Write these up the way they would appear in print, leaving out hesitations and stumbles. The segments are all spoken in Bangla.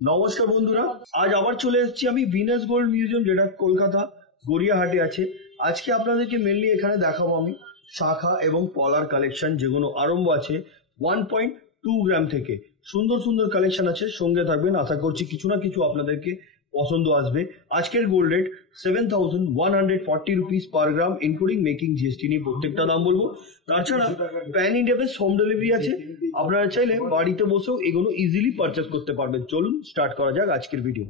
নমস্কার বন্ধুরা, আজ আবার চলে এসেছি আমি ভিনাস গোল্ড মিউজিয়াম, যেটা কলকাতা গড়িয়াহাটে আছে। আজকে আপনাদেরকে মেনলি এখানে দেখাবো আমি শাখা এবং পলার কালেকশন, যেগুলো আরম্ভ আছে 1.2 গ্রাম থেকে। সুন্দর সুন্দর কালেকশন আছে, সঙ্গে থাকবেন। আশা করছি কিছু না কিছু আপনাদেরকে পছন্দ আসবে। আজকের গোল্ড রেট 7,140 রুপিস পার গ্রাম, ইনক্লুডিং মেকিং জিএসটি নিয়ে প্রত্যেকটা দাম বলবো। তাছাড়া pan India base home delivery আছে, আপনারা চাইলে বাড়িতে বসেও এগুলো ইজিলি পারচেস করতে পারবেন। চলুন স্টার্ট করা যাক আজকের ভিডিও।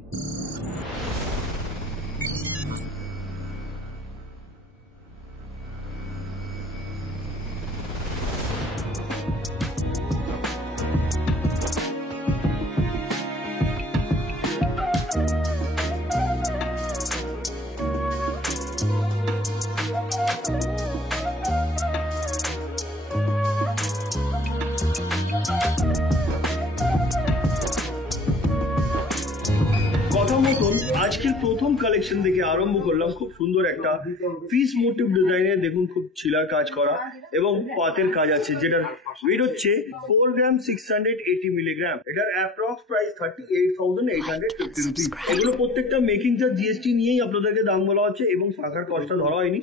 আজকের প্রথম কালেকশন থেকে আরম্ভ করলাম। খুব সুন্দর একটা ফিস মোটিভ ডিজাইনে, দেখুন খুব ছিলার কাজ করা এবং পাতের কাজ আছে, যেটার ওয়েট হচ্ছে 4 গ্রাম 680 মিলিগ্রাম। এটার অ্যাপ্রক্স প্রাইস 38,850 রুপিস। এগুলো প্রত্যেকটা মেকিং চার্জ জিএসটি নিয়েই আপনাদেরকে দাম বলা হচ্ছে, এবং শাখার কস্টটা ধরা হয়নি।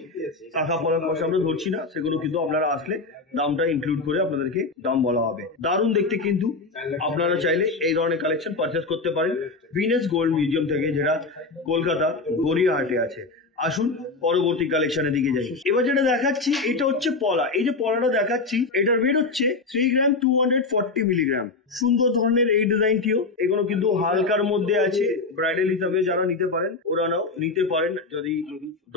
শাখা পলার কস্ট আমরা ধরছি না, সেগুলো কিন্তু আপনারা আসলে দামটা ইনক্লুড করে আপনাদেরকে দাম বলা হবে। দারুণ দেখতে কিন্তু। আপনারা চাইলে এই ধরনের কালেকশন পারচেস করতে পারেন ভিনাস গোল্ড মিউজিয়াম থেকে, যেটা কলকাতা গড়িয়াহাটে আছে। আসুন পরবর্তী কালেকশনের দিকে যাই। এবার যেটা দেখাচ্ছি এটা হচ্ছে পলা। এই যে পলাটা দেখাচ্ছি, এটার ওয়েট হচ্ছে 3 গ্রাম 240 মিলিগ্রাম। সুন্দর ধরনের এই ডিজাইনটিও, এগুলো কিন্তু হালকার মধ্যে আছে। ব্রাইডাল হিসাবে যারা নিতে পারেন ওরা নাও নিতে পারেন, যদি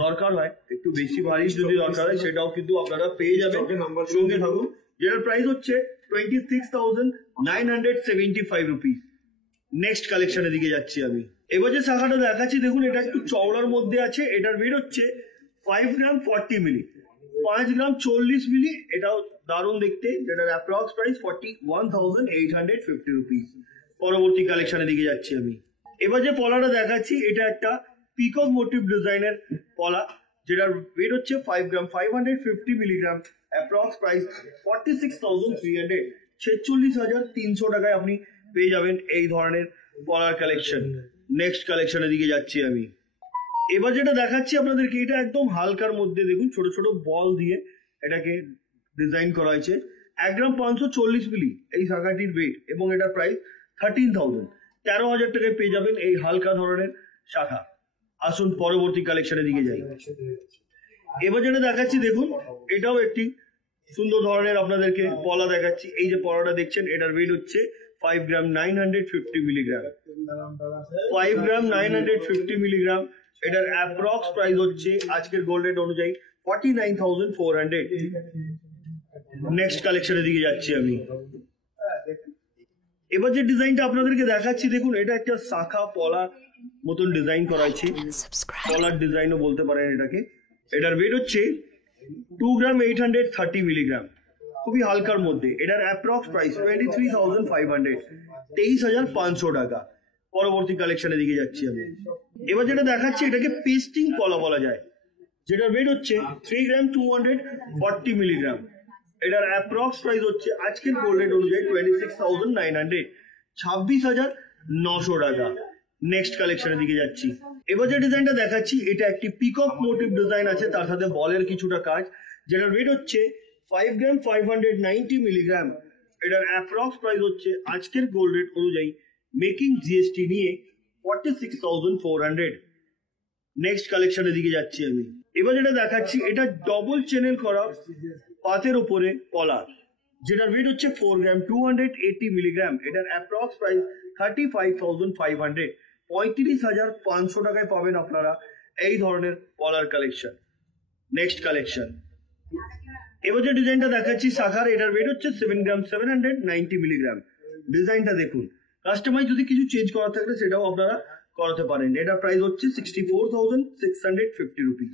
দরকার হয় একটু বেশি ভারী যদি দরকার হয় সেটাও কিন্তু আপনারা পেয়ে যাবেন। সঙ্গে থাকুন। যেটার প্রাইস হচ্ছে 26,975 রুপিস। নেক্সট কালেকশনের দিকে যাচ্ছি আমি। এবার যে শাখাটা দেখাচ্ছি দেখুন, এটা একটু চওড়ার মধ্যে আছে। এটার ওয়েট হচ্ছে 5 গ্রাম 40 মিলি, 5 গ্রাম 40 মিলি। এটাও দারুণ দেখতে, যেটার অ্যাপ্রক্স প্রাইস 41,850 রুপিস। পরবর্তী কালেকশনের দিকে যাচ্ছি আমি। এবার যে পলাটা দেখাচ্ছি এটা একটা পিকক মোটিভ ডিজাইনের পলা, যেটার ওয়েট হচ্ছে 5 গ্রাম 550 মিলিগ্রাম। অ্যাপ্রক্স প্রাইস 46,300, 46,300 টাকায় আপনি পেয়ে যাবেন এই ধরনের পলার কালেকশন। নেক্সট কালেকশনের দিকে যাচ্ছি আমি। এবার যেটা দেখাচ্ছি আপনাদেরকে, এটা একদম হালকার মধ্যে, দেখুন ছোট ছোট বল দিয়ে এটাকে ডিজাইন করা হয়েছে। 1 গ্রাম 540 মিলি এই শাখাটির ওয়েট, এবং এটার প্রাইস 13,000 টাকায় পেয়ে যাবেন এই হালকা ধরনের শাখা। আসুন পরবর্তী কালেকশনের দিকে যাই। এবার যেটা দেখাচ্ছি দেখুন, এটাও একটি সুন্দর ধরনের আপনাদেরকে পলা দেখাচ্ছি। এই যে পলাটা দেখছেন, এটার ওয়েট হচ্ছে 5 গ্রাম 950 মিলিগ্রাম, 5 গ্রাম 950 মিলিগ্রাম। এটার অ্যাপ্রক্স প্রাইস হচ্ছে আজকের গোল্ড রেট অনুযায়ী 49,400। নেক্সট কালেকশনের দিকে যাচ্ছি আমি। এবার যে ডিজাইনটা আপনাদেরকে দেখাচ্ছি দেখুন, এটা একটা শাখা পলা মতন ডিজাইন করা আছে, পলার ডিজাইনও বলতে পারেন এটাকে। এটার ওয়েট হচ্ছে 2 গ্রাম 830 মিলিগ্রাম, খুবই হালকার মধ্যে। এটার অ্যাপ্রক্স প্রাইস 23,500, 23,500 টাকা। পরবর্তী কালেকশনের দিকে যাচ্ছি আমি। এবার যেটা দেখাচ্ছি এটাকে পেস্টিং পলা বলা যায়, যেটার ওয়েট হচ্ছে 3 গ্রাম 240 মিলিগ্রাম। এটার অ্যাপ্রক্স প্রাইস হচ্ছে আজকের গোল্ড রেট অনুযায়ী 26,900, 26,900 টাকা। নেক্সট কালেকশনের দিকে যাচ্ছি। এবার যে ডিজাইনটা দেখাচ্ছি এটা একটি পিকক মোটিভ ডিজাইন আছে, তার সাথে বলের কিছুটা কাজ, যেটার ওয়েট হচ্ছে 5 গ্রাম 590 মিলিগ্রাম। এটার অ্যাপ্রক্স প্রাইস হচ্ছে আজকের গোল্ড রেট অনুযায়ী মেকিং জিএসটি নিয়ে 46,400। নেক্সট কালেকশনের দিকে যাচ্ছি আমি। এবার যেটা দেখাচ্ছি এটা ডবল চ্যানেল করা পাতের উপরে পলা, যেটার ওয়েট হচ্ছে 4 গ্রাম 280 মিলিগ্রাম। এটার অ্যাপ্রক্স প্রাইস 35,500, 35,500 টাকায় পাবেন আপনারা এই ধরনের পলার কালেকশন। Next collection. এবার যে ডিজাইনটা দেখাচ্ছি শাখার, এটার ওয়েট হচ্ছে 7 গ্রাম 790 মিলিগ্রাম। ডিজাইনটা দেখুন, কাস্টমাইজ যদি কিছু চেঞ্জ করা থাকলে সেটাও আপনারা করাতে পারেন। এটার প্রাইস হচ্ছে 64,650 রুপিস।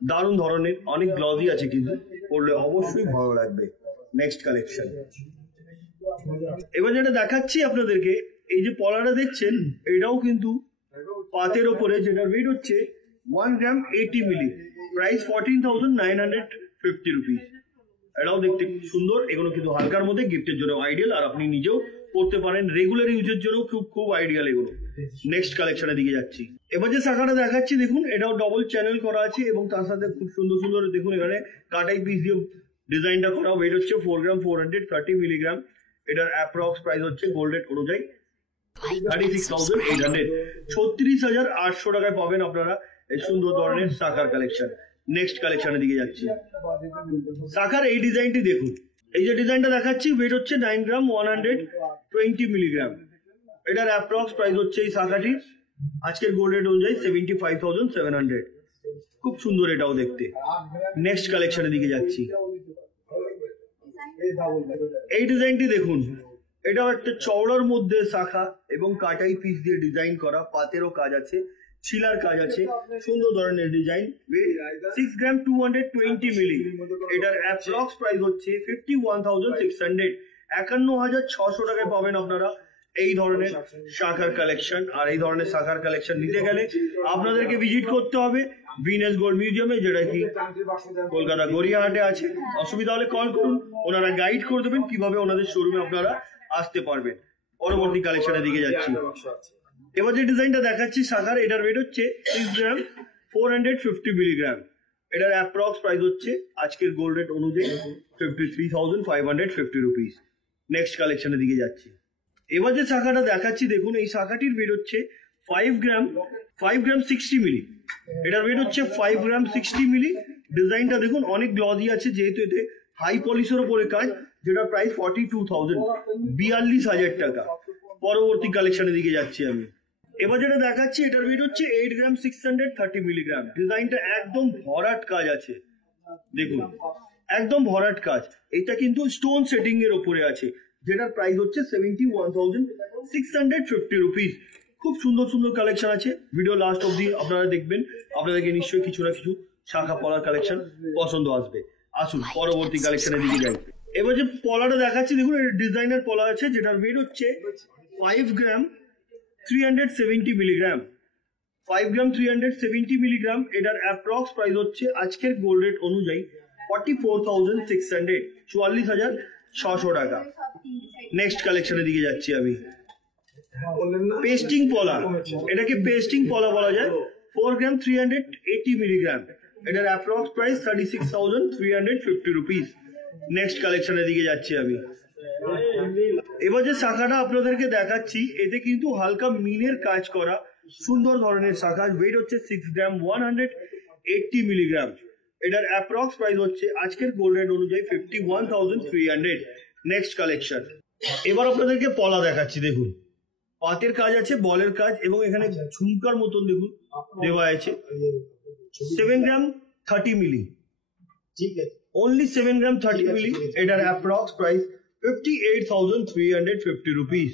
দারুণ ধরনের, অনেক গ্লজি আছে, কিন্তু পড়লে অবশ্যই ভালো লাগবে। Next collection. এবার যেটা দেখাচ্ছি আপনাদেরকে, এই যে পলাটা দেখছেন এটাও কিন্তু পাতের ওপরে, যেটার ওয়েট হচ্ছে 1 গ্রাম 80 মিলি, প্রাইস 14,950 রুপিস। এটাও দেখতে সুন্দর। এগুলো কিন্তু হালকার মধ্যে, গিফটের জন্য আইডিয়াল, আর আপনি নিজেও করতে পারেন, রেগুলার ইউজের জন্য খুব খুব আইডিয়াল এগুলো। নেক্সট কালেকশনের দিকে যাচ্ছি। এবার যে শাখাটা দেখাচ্ছি দেখুন, এটাও ডবল চ্যানেল করা আছে এবং তার সাথে খুব সুন্দর সুন্দর দেখুন এখানে কাটাই পিস দিয়ে ডিজাইনটা করা। ওয়েট হচ্ছে 4 গ্রাম 430 মিলিগ্রাম। এটার অ্যাপ্রক্স প্রাইস হচ্ছে গোল্ড রেট অনুযায়ী 36,800, 36,800 টাকায় পাবেন আপনারা এই সুন্দর ধরনের শাখার কালেকশন। নেক্সট কালেকশনের দিকে যাচ্ছি। শাখার এই ডিজাইনটি দেখুন, এই যে ডিজাইনটা দেখাচ্ছি ওয়েট হচ্ছে 9 গ্রাম 120 মিলিগ্রাম। এটার অ্যাপ্রক্স প্রাইস হচ্ছে এই শাখাটির আজকের গোল্ড রেট অনুযায়ী 75,700। খুব সুন্দর এটাও দেখতে। নেক্সট কালেকশনের দিকে যাচ্ছি। এই ডিজাইনটি দেখুন, এটাও একটা চওড়ার মধ্যে শাখা এবং কাটাই পিস দিয়ে ডিজাইন করা, পাতেরও কাজ আছে, শিলার কাজ আছে, সুন্দর ধরনের ডিজাইন। 6 গ্রাম 220 মিলি। এটার অ্যাপ্রক্স প্রাইস হচ্ছে 51,600, 51,600 টাকায় পাবেন আপনারা এই ধরনের শাখার কালেকশন। আর এই ধরনের শাখার কালেকশন নিতে গেলে আপনাদেরকে ভিজিট করতে হবে ভিনাস গোল্ড মিউজিয়ামে, যেটা কি কলকাতা গড়িয়াহাটে আছে। অসুবিধা হলে কল করুন, ওনারা গাইড করে দেবেন কিভাবে ওনাদের শোরুমে আপনারা আসতে পারবেন। পরবর্তী কালেকশনের দিকে যাচ্ছি। এবার যে ডিজাইনটা দেখাচ্ছি শাখার, এটার ওয়েট হচ্ছে 6 গ্রাম 450 মিলিগ্রাম। এটার অ্যাপ্রক্স প্রাইস হচ্ছে আজকের গোল্ড রেট অনুযায়ী 53,550 রুপিস। নেক্সট কালেকশনের দিকে যাচ্ছি। এবার যে শাখাটা দেখাচ্ছি দেখুন, এই শাখাটির ওয়েট হচ্ছে 5 গ্রাম 60 মিলি। এটার ওয়েট হচ্ছে 5 গ্রাম 60 মিলি। ডিজাইনটা দেখুন অনেক গ্লজি আছে, যেহেতু এতে হাই পলিশের উপরে কাজ, যেটা প্রাইস 42,000, 42,000 টাকা। পরবর্তী কালেকশনের দিকে যাচ্ছি আমি। এবার যেটা দেখাচ্ছি এটার ওয়েট হচ্ছে 8 গ্রাম 630 মিলিগ্রাম। ডিজাইনটা একদম ভরাট কাজ আছে, দেখুন একদম ভরাট কাজ। এটা কিন্তু স্টোন সেটিং এর উপরে আছে, যেটার প্রাইস হচ্ছে 71,650 রুপিস। খুব সুন্দর সুন্দর কালেকশন আছে। ভিডিও লাস্ট অবধি আপনারা দেখবেন, আপনাদেরকে নিশ্চয়ই কিছু না কিছু শাখা পলার কালেকশন পছন্দ আসবে। আসুন পরবর্তী কালেকশনের দিকে যাই। এবার যে পলাটা দেখাচ্ছি দেখুন, ডিজাইনার পলা আছে, যেটার ওয়েট হচ্ছে 5 গ্রাম 370 মিলিগ্রাম। 5 গ্রাম 370 মিলিগ্রাম। এটার অ্যাপ্রক্স প্রাইস হচ্ছে আজকের গোল্ড রেট অনুযায়ী 44,600, 44,600 টাকা। নেক্সট কালেকশনের দিকে যাচ্ছি আমি। পেস্টিং পলা, এটাকে পেস্টিং পলা বলা যায়। 4 গ্রাম 380 মিলিগ্রাম। এটার অ্যাপ্রক্স প্রাইস 36,350 রুপিস। নেক্সট কালেকশনের দিকে যাচ্ছি আমি। এবার যে শাখাটা আপনাদেরকে দেখাচ্ছি, এতে কিন্তু হালকা মিনের কাজ করা সুন্দর ধরনের শাখা। ওয়েট হচ্ছে 6 গ্রাম 180 মিলিগ্রাম। এটার অ্যাপ্রক্স প্রাইস হচ্ছে আজকের গোল্ড রেট অনুযায়ী 51,300। Next collection. এবার আপনাদেরকে পলা দেখাচ্ছি দেখুন, পাতের কাজ আছে, বলের কাজ এবং এখানে ঝুমকার মতন দেখুন দেওয়া আছে। 7 গ্রাম 30 মিলি, অনলি 7 গ্রাম 30 মিলি। এটার অ্যাপ্রক্স প্রাইস 58,350 রুপিস।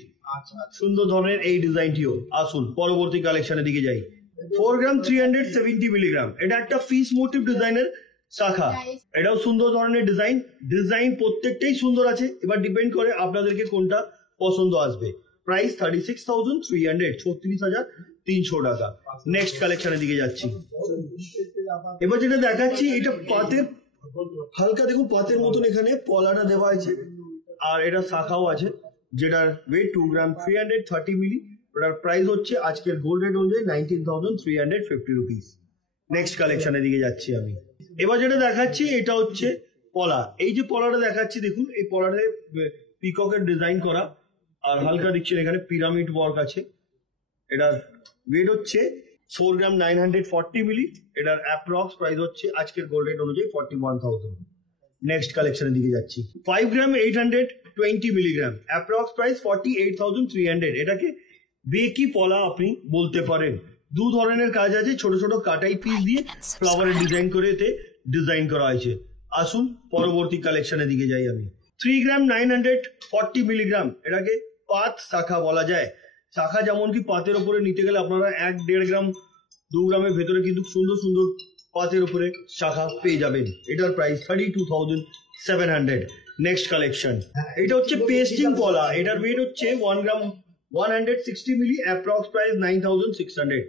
সুন্দর ধরনের এই ডিজাইনটিও। আসুন পরবর্তী কালেকশনের দিকে যাই। 4 গ্রাম 370 মিলিগ্রাম। এটা একটা পিস মোটিভ ডিজাইনের শাখা। এটাও সুন্দর ধরনের ডিজাইন। ডিজাইন প্রত্যেকটাই সুন্দর আছে, এবার ডিপেন্ড করে আপনাদেরকে কোনটা পছন্দ আসবে। প্রাইস 36,300, 36,300 টাকা। নেক্সট কালেকশনের দিকে যাচ্ছি। এবার যেটা দেখাচ্ছি, এটা পাতের হালকা দেখুন পাতের মতন এখানে পলাটা দেওয়া আছে, আর এটা শাখাও আছে, যেটার ওয়েট 2 গ্রাম 330 মিলি। ওটার প্রাইস হচ্ছে আজকের গোল্ড রেট অনুযায়ী 19,350 রুপিস। নেক্সট কালেকশনের দিকে যাচ্ছি আমি। এবার যেটা দেখাচ্ছি এটা হচ্ছে পলা। এই যে পলাটা দেখাচ্ছি দেখুন, এই পলাতে পিককের ডিজাইন করা, আর হালকা দেখছেন এখানে পিরামিড ওয়ার্ক আছে। এটার ওয়েট হচ্ছে 4 গ্রাম 940 মিলি। এটার অ্যাপ্রক্স প্রাইস হচ্ছে আজকের গোল্ড রেট অনুযায়ী 41,000। নেক্সট কালেকশনের দিকে যাচ্ছি। 5 গ্রাম 820 মিলিগ্রাম। Approx price 48,300। এটাকে বেকি পলা আপনি বলতে পারেন। দু ধরনের কাজ আছে, ছোট ছোট কাটাই পিস দিয়ে ফ্লাওয়ারের ডিজাইন করে এতে ডিজাইন করা হয়েছে। আসুন পরবর্তী কালেকশনের দিকে যাই আমি। 3 গ্রাম 940 মিলিগ্রাম। এটাকে পাত শাখা বলা যায়। শাখা যেমন কি পাতের উপরে নিতে গেলে আপনারা 1-1.5 গ্রাম 2 গ্রামের ভেতরে কিন্তু সুন্দর সুন্দর পাতের উপরে শাখা পেয়ে যাবেন। এটার প্রাইস 32,700। Next collection. এটা হচ্ছে পেস্টিং পলা। এটার ওয়েট হচ্ছে 1 গ্রাম 160 মিলি। অ্যাপ্রক্স প্রাইস 9,600,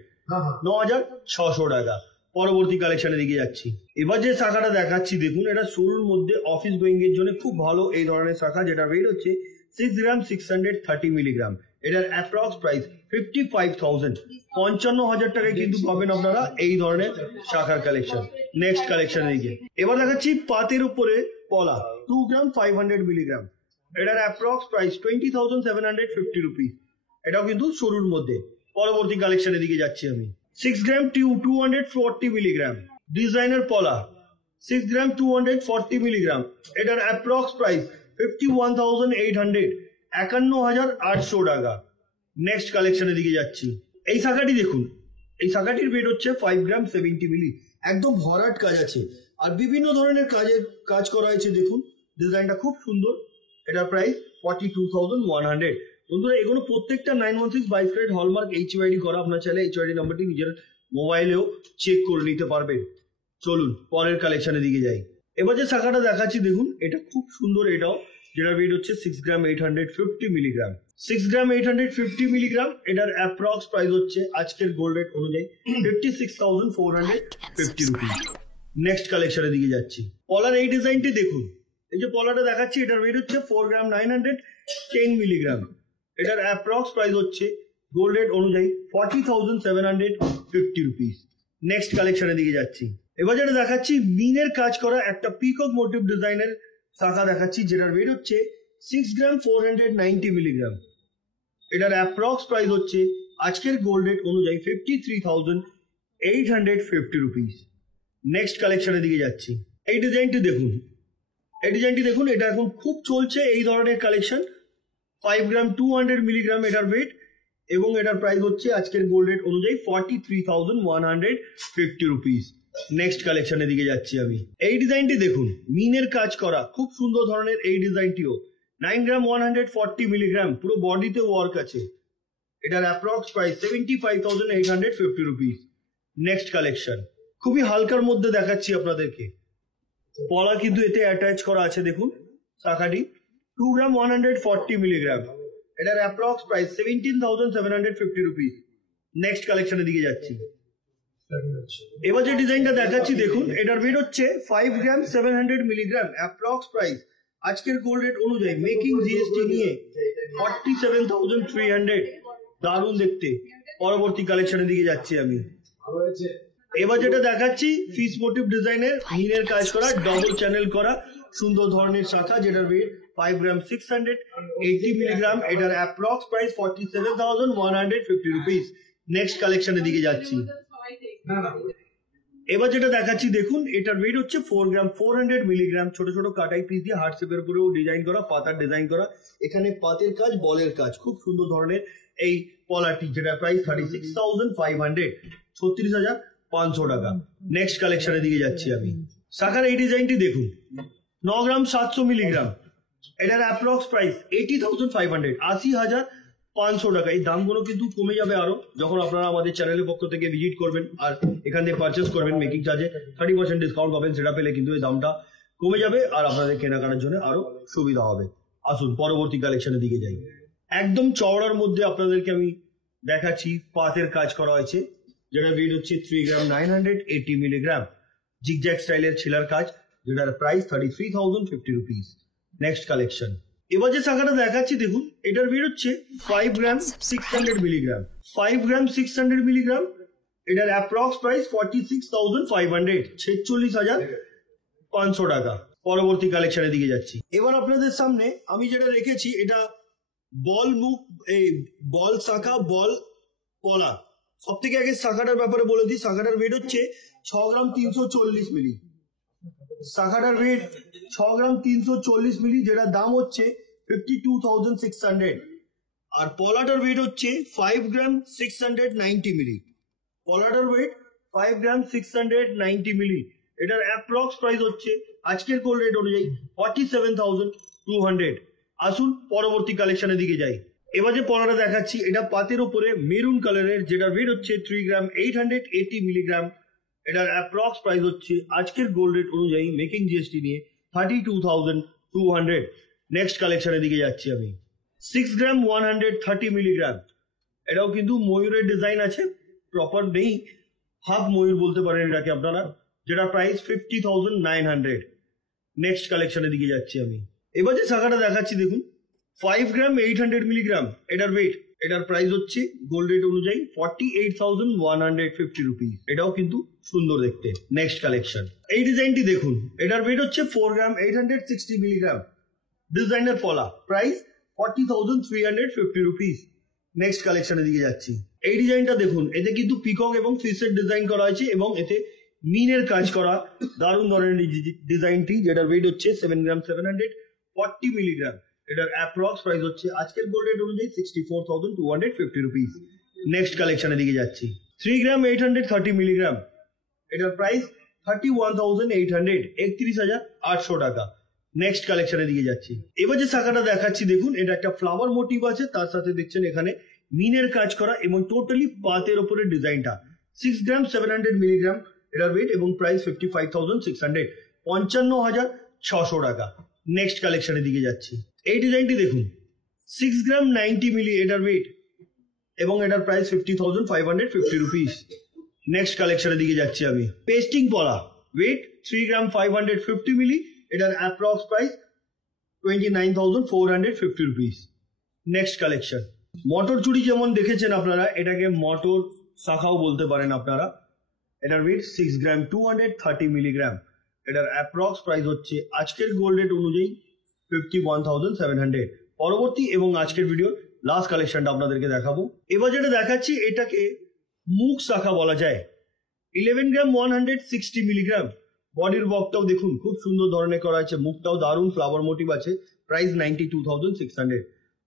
9,600 টাকা। পরবর্তী কালেকশনের দিকে যাচ্ছি। এবার যে শাখাটা দেখাচ্ছি দেখুন, এটা শুরুর মধ্যে অফিস গোয়িং এর জন্য খুব ভালো এই ধরনের শাখা, যেটা ওয়েট হচ্ছে 6 গ্রাম 630 মিলিগ্রাম, এটার অ্যাপ্রক্স প্রাইস 55,000, 55,000 টাকায় কিন্তু পাবেন আপনারা এই ধরনের শাখার কালেকশন। নেক্সট কালেকশন দিকে এবার দেখাচ্ছি পাতের উপরে পলা 2 গ্রাম 500 মিলিগ্রাম, এটার অ্যাপ্রক্স প্রাইস 20,750 রুপিস, এটাও কিন্তু সরুর মধ্যে। পরবর্তী কালেকশনের দিকে যাচ্ছি আমি। 6 গ্রাম 240 মিলিগ্রাম ডিজাইনার পলা 6 গ্রাম 240 মিলিগ্রাম, এটার অ্যাপ্রক্স প্রাইস 51,800, 51,800 টাকা। নেক্সট কালেকশনের দিকে যাচ্ছি। এই শাখাটি দেখুন, এই শাখাটির ওয়েট হচ্ছে 5 গ্রাম 70 মিলি, একদম ভরাট কাজ আছে আর বিভিন্ন ধরনের কাজ করা হয়েছে। দেখুন ডিজাইনটা খুব সুন্দর, এটার প্রাইস 42,100। বন্ধুরা এগুলো প্রত্যেকটা 916 22 ক্যারেট হলমার্ক HYD করা, আপনার চাইলে HYD নাম্বারটি নিজের মোবাইলেও চেক করে নিতে পারবেন। চলুন পরের কালেকশনের দিকে যাই। এবার যে শাখাটা দেখাচ্ছি দেখুন, এটা খুব সুন্দর, এটাও যেটা ওয়েট হচ্ছে 6 গ্রাম 850 মিলিগ্রাম, 6 গ্রাম 850 মিলিগ্রাম, এটার অ্যাপ্রক্স প্রাইস হচ্ছে আজকের গোল্ড রেট অনুযায়ী 56,450 রুপিস। নেক্সট কালেকশনের দিকে যাচ্ছি। পলার এই ডিজাইনটি দেখুন, এই যে পলাটা দেখাচ্ছি এটার ওয়েট হচ্ছে 4 গ্রাম 910 মিলিগ্রাম, এটার অ্যাপ্রক্স প্রাইস হচ্ছে গোল্ড রেট অনুযায়ী 40,750 রুপিস। নেক্সট কালেকশনের দিকে যাচ্ছি। এবার যেটা দেখাচ্ছি মিনের কাজ করা একটা পিকক মোটিভ ডিজাইনের শাখা দেখাচ্ছি, যেটার ওয়েট হচ্ছে 6 গ্রাম 490 মিলিগ্রাম, এটার অ্যাপ্রক্স প্রাইস হচ্ছে আজকের গোল্ড রেট অনুযায়ী 53,850 রুপিস। নেক্সট কালেকশনের দিকে যাচ্ছি। এই ডিজাইনটি দেখুন, এই ডিজাইনটি দেখুন, এটা এখন খুব চলছে এই ধরনের কালেকশন। 5 গ্রাম 200 মিলিগ্রাম এটার ওয়েট এবং এটার প্রাইস হচ্ছে আজকের গোল্ড রেট অনুযায়ী 43,150 রুপিস। নেক্সট কালেকশনের দিকে যাচ্ছি আমি। এই ডিজাইনটি দেখুন, মিনের কাজ করা খুব সুন্দর ধরনের এই ডিজাইনটিও 9 গ্রাম 140 মিলিগ্রাম, পুরো বডিতে ওয়ার্ক আছে, এটার approx price 75,850 rupees. Next collection খুবই হালকার মধ্যে দেখাচ্ছি আপনাদেরকে, পলা কিন্তু এতে অ্যাটাচ করা আছে। দেখুন শাখাটি 2 গ্রাম 140 মিলিগ্রাম, এটার অ্যাপ্রক্স প্রাইস 17,750 রুপিস। নেক্সট কালেকশনের দিকে যাচ্ছি। এবার যে ডিজাইনটা দেখাচ্ছি দেখুন, এটার ওয়েট হচ্ছে 5 গ্রাম 700 মিলিগ্রাম, অ্যাপ্রক্স প্রাইস আজকের গোল্ড রেট অনুযায়ী মেকিং জিএসটি নিয়ে 47,300, দারুণ দেখতে। পরবর্তী কালেকশনের দিকে যাচ্ছি আমি। এবার যেটা দেখাচ্ছি ফিস মোটিভ ডিজাইনের মিনের কাজ করা ডবল চ্যানেল করা সুন্দর ধরনের শাখা, যেটার ওয়েট 5 গ্রাম 680 মিলিগ্রাম, এটার অ্যাপ্রক্স প্রাইস 47,150 রুপিস। নেক্সট কালেকশনের দিকে যাচ্ছি। এবার যেটা দেখাচ্ছি দেখুন, এটার ওয়েট হচ্ছে 4 গ্রাম 400 মিলিগ্রাম, ছোট ছোট কাটাই পিস দিয়ে হার্ট শেপের উপরেও ডিজাইন করা, পাতার ডিজাইন করা, এখানে পাতের কাজ বলের কাজ, খুব সুন্দর ধরনের এই পলাটি, যেটা প্রাইস 36,500, 36,500 টাকা। নেক্সট কালেকশনের দিকে যাচ্ছি আমি। শাখার এই ডিজাইনটি দেখুন, 9 গ্রাম 700 মিলিগ্রাম, এটার অ্যাপ্রক্স প্রাইস 80,500, 80,500 টাকা। এই দামগুলো কিন্তু কমে যাবে আরো যখন আপনারা আমাদের চ্যানেলের পক্ষ থেকে ভিজিট করবেন আর এখান থেকে পারচেস করবেন। মেকিং চার্জে 30% ডিসকাউন্ট পাবেন, সেটা পেলে কিন্তু এই দামটা কমে যাবে আর আপনাদের কেনাকাটার জন্য আরো সুবিধা হবে। আসুন পরবর্তী কালেকশনের দিকে যাই। একদম চওড়ার মধ্যে আপনাদেরকে আমি দেখাচ্ছি, পাতের কাজ করা হয়েছে, যেটা ওয়েট হচ্ছে 3 গ্রাম 980 মিলিগ্রাম, জিগজ্যাগ স্টাইলের ছিলার কাজ, যেটার প্রাইস 33,050 রুপিস। Next collection. এবার যে শাখাটা দেখাচ্ছি দেখুন, এটার ওয়েট হচ্ছে 5 গ্রাম 600 মিলিগ্রাম, 5 গ্রাম 600 মিলিগ্রাম, এটার অ্যাপ্রক্স প্রাইস 46,500, 46,500 টাকা। পরবর্তী কালেকশনের দিকে যাচ্ছি। এবার আপনাদের সামনে আমি যেটা রেখেছি, এটা বল মুখ, এই বল শাখা, বল পলা। সব থেকে আগে শাখাটার ব্যাপারে বলে দিই, শাখাটার ওয়েট হচ্ছে 6 গ্রাম 340 মিলি, শাখাটার ওয়েট 6 গ্রাম 340 মিলি, যেটা দাম হচ্ছে 52,600। আর পলাটার ওয়েট হচ্ছে 5 গ্রাম 690 মিলি, পলাটার ওয়েট 5 গ্রাম 690 মিলি, এটার অ্যাপ্রক্স প্রাইস হচ্ছে আজকের গোল্ড রেট অনুযায়ী 47,200। আসুন পরবর্তী কালেকশনের দিকে যাই। এবার যে পলাটা দেখাচ্ছি, এটা পাতের উপরে মেরুন কালারের, যেটা ওয়েট হচ্ছে 3 গ্রাম 880 মিলিগ্রাম, এটার অ্যাপ্রক্স প্রাইস হচ্ছে আজকের গোল্ড রেট অনুযায়ী মেকিং জিএসটি নিয়ে 32,200। নেক্সট কালেকশনের দিকে যাচ্ছি আমি। 6 গ্রাম 130 মিলিগ্রাম, এটাও কিন্তু ময়ূরের ডিজাইন আছে, প্রপার নেই, হাফ ময়ূর বলতে পারেন এটাকে আপনারা, যেটা প্রাইস 50,900। নেক্সট কালেকশনের দিকে যাচ্ছি আমি। এবার যে শাখাটা দেখাচ্ছি দেখুন, 5 গ্রাম 800 মিলিগ্রাম এটার ওয়েট, এটার প্রাইস হচ্ছে গোল্ড রেট অনুযায়ী 48,150 রুপিস। এটাও কিন্তু সুন্দর দেখতে। নেক্সট কালেকশন, এই ডিজাইনটি দেখুন, এটার ওয়েট হচ্ছে 4 গ্রাম 860 মিলিগ্রাম, ডিজাইনার পলা, প্রাইস 40,350 রুপিস। নেক্সট কালেকশনের দিকে যাচ্ছি। এই ডিজাইনটা দেখুন, এতে কিন্তু পিকক এবং ফিশের ডিজাইন করা হয়েছে এবং এতে মিনের কাজ করা, দারুণ ধরনের ডিজাইনটি, যেটার ওয়েট হচ্ছে 7 গ্রাম 740 মিলিগ্রাম। এটার অ্যাপ্রক্স প্রাইস হচ্ছে আজকের গোল্ড রেট অনুযায়ী 64,250 রুপিস। নেক্সট কালেকশনের দিকে যাচ্ছি। 3 গ্রাম 830 মিলিগ্রাম, এটার প্রাইস 31,800, 31,800 টাকা। নেক্সট কালেকশনের দিকে যাচ্ছি। এবার যে শাখাটা দেখাচ্ছি দেখুন, এটা একটা ফ্লাওয়ার মোটিভ আছে, তার সাথে দেখছেন এখানে মিনের কাজ করা এবং টোটালি পাতের ওপরে ডিজাইনটা। 6 গ্রাম 700 মিলিগ্রাম এটার ওয়েট এবং প্রাইস 55,600, 55,600 টাকা। নেক্সট কালেকশনের দিকে যাচ্ছি। এই ডিজাইনটি দেখুন, 6 গ্রাম 90 মিলি এটার ওয়েট এবং এটার প্রাইস 50,550 রুপিস। নেক্সট কালেকশনের দিকে যাচ্ছি আমি। পেস্টিং পলা, ওয়েট 3 গ্রাম 550 মিলি, এটার approx price 29,450 rupees. Next collection, মটর চুড়ি যেমন দেখেছেন আপনারা, এটাকে মটর শাখাও বলতে পারেন আপনারা। এটার ওয়েট 6 গ্রাম 230 মিলিগ্রাম, এটার অ্যাপ্রক্স প্রাইস হচ্ছে আজকের গোল্ড রেট অনুযায়ী 51,700। পরবর্তী এবং আজকের ভিডিও লাস্ট কালেকশনটা আপনাদেরকে দেখাবো। এবার যেটা দেখাচ্ছি এটাকে মুখ শাখা বলা যায়। 11 গ্রাম 160 মিলিগ্রাম, বডির ওয়ার্কটাও দেখুন খুব সুন্দর ধরনের করা আছে, মুখটাও দারুণ ফ্লাওয়ার মোটিভ আছে, প্রাইস 92,600।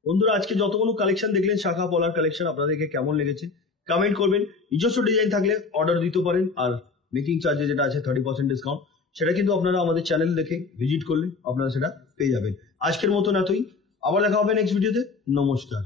বন্ধুরা, আজকে যতগুলো কালেকশন দেখলেন শাখা পলার কালেকশন, আপনাদেরকে কেমন লেগেছে কমেন্ট করবেন। নিজস্ব ডিজাইন থাকলে অর্ডার দিতে পারেন, আর মেকিং চার্জে যেটা আছে 30% ডিসকাউন্ট, সেটা কিন্তু আপনারা আমাদের চ্যানেল দেখে ভিজিট করলে আপনারা সেটা পেয়ে যাবেন। আজকের মতন এতই, আবার দেখা হবে নেক্সট ভিডিওতে। নমস্কার।